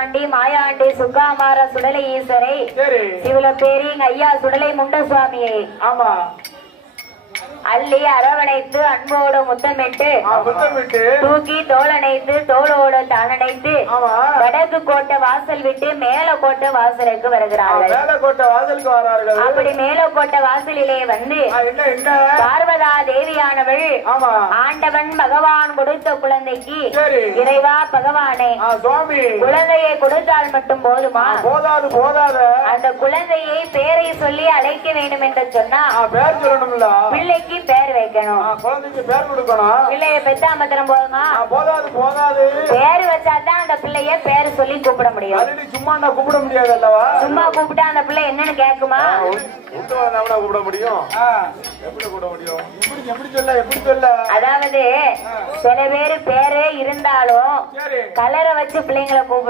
பாண்டி மாயாண்டி சுக்காமார சுடலை ஈஸ்வரை இவ்வளவு பேரு எங்க ஐயா சுடலை முண்டசுவாமியை ஆமா அள்ளி அரவணைத்து அன்போடு முத்தமிட்டு தூக்கி தோளணைத்து தோளோடு தானணைத்து வடக்கு கோட்டை வாசல் விட்டு மேல கோட்டை வாசலுக்கு வருகிறார்கள். அப்படி மேல கோட்டை வாசலிலே வந்து பார்வதா தேவியானவள் ஆண்டவன் பகவான் கொடுத்த குழந்தைக்கு இறைவா பகவானே குழந்தையை கொடுத்தால் மட்டும் போதுமா? அந்த குழந்தையை பேரை சொல்லி அழைக்க வேண்டும் என்று சொன்னா பிள்ளைக்கு பேர் வைக்கணும், குழந்தைக்கு பேர் கொடுக்கணும். பிள்ளைய பெத்தா மாத்திரம் போதுமா? போதாது. பேர் வச்சாதான் அந்த பிள்ளைய பேர் சொல்லி கூப்பிட முடியும். சும்மா கூப்பிட முடியாது அல்லவா? சும்மா கூப்பிட்டா அந்த பிள்ளை என்னன்னு கேக்குமா? கூப்பிட முடியும். எப்படி கூப்பிட முடியும்? எப்படி சொல்ல? அதாவது சில பேரு பேரே இருந்தாலும் கலரை வச்சு பிள்ளைங்களை கூப்பிட